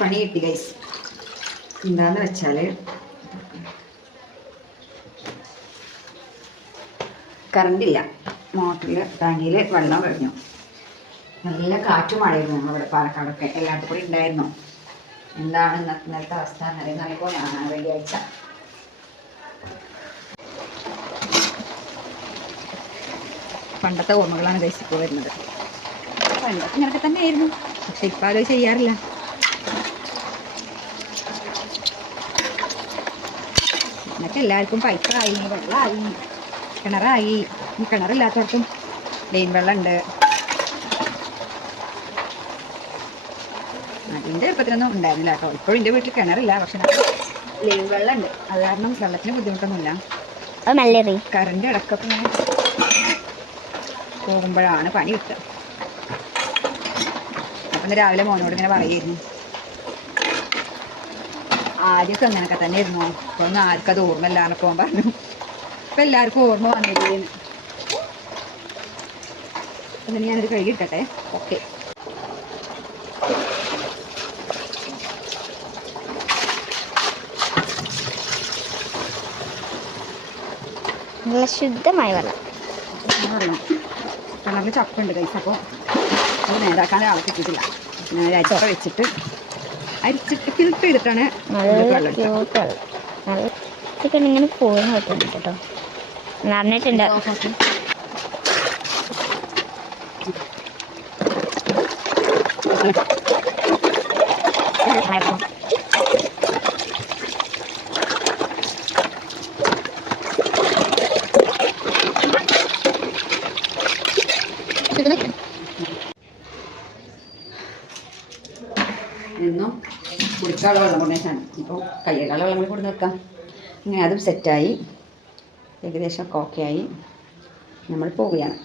പണി കിട്ടി ഗൈസ്. എന്താന്ന് വെച്ചാൽ കറണ്ടില്ല. മോട്ടറിൽ ടാങ്കിയിൽ വെള്ളം കഴിഞ്ഞു. നല്ല കാറ്റും മഴയായിരുന്നു ഞങ്ങളുടെ പാലക്കാടൊക്കെ. എല്ലായിടത്തും കൂടി ഉണ്ടായിരുന്നു. എന്താണ് ഇന്നത്തെ അവസ്ഥ എന്നറിയുമ്പോൾ ഞാൻ വെള്ളിയാഴ്ച പണ്ടത്തെ ഓർമ്മകളാണ് ഗൈസ് ഇപ്പോൾ വരുന്നത്. പണ്ടൊക്കെ ഇങ്ങനൊക്കെ തന്നെ ആയിരുന്നു, പക്ഷെ ഇപ്പം അത് ചെയ്യാറില്ല. എന്നൊക്കെ എല്ലാവർക്കും പൈപ്പായി, വെള്ളമായി, കിണറായി. കിണറില്ലാത്തവർക്കും ലൈൻ വെള്ളമുണ്ട്. അതിൻ്റെ എളുപ്പത്തിനൊന്നും ഉണ്ടായിരുന്നില്ല കേട്ടോ. ഇപ്പോഴും എൻ്റെ വീട്ടിൽ കിണറില്ല, പക്ഷെ ലൈൻ വെള്ളമുണ്ട്. അത് കാരണം വെള്ളത്തിന് ബുദ്ധിമുട്ടൊന്നുമില്ല. കറണ്ട് ഇടക്കൊക്കെ ഇങ്ങനെ പോകുമ്പോഴാണ് പണി കിട്ടുക. അപ്പം ഇന്ന് രാവിലെ മോനോട് ഇങ്ങനെ പറയുമായിരുന്നു, ആദ്യമൊക്കെ അങ്ങനെയൊക്കെ തന്നെ ഇരുന്നോ, ഇപ്പൊ ഒന്നും ആർക്കത് ഓർമ്മ ഇല്ലാന്ന് പോകാൻ പറഞ്ഞു. ഇപ്പം എല്ലാവർക്കും ഓർമ്മ വന്നില്ലേന്ന്. അങ്ങനെ ഞാനത് കഴുകിയിട്ടെ. ഓക്കെ, നല്ല ശുദ്ധമായ വെള്ളം. കിണറിൽ ചപ്പുണ്ട് കൈസ്. അപ്പോൾ അത് നേരാക്കാൻ ആൾ കിട്ടിയിട്ടില്ല. ഞാൻ അരിച്ചപ്പ വെച്ചിട്ട് അരിച്ചിട്ട് ഫിൽറ്റർ ചെയ്തിട്ടാണ് ഇങ്ങനെ പോയെന്ന് പറ്റുന്നുണ്ട് കേട്ടോ. നിറഞ്ഞിട്ടുണ്ട്. എന്നും കുടിക്കാനുള്ള വെള്ളം കൊണ്ടുവച്ചാണ്. ഇപ്പോൾ കയ്യേക്കാനുള്ള വെള്ളം കൂടി കൊടുത്ത് വെക്കാം. അങ്ങനെ അതും സെറ്റായി, ഏകദേശം ഒക്കെ ഓക്കെ ആയി. നമ്മൾ പോവുകയാണ്.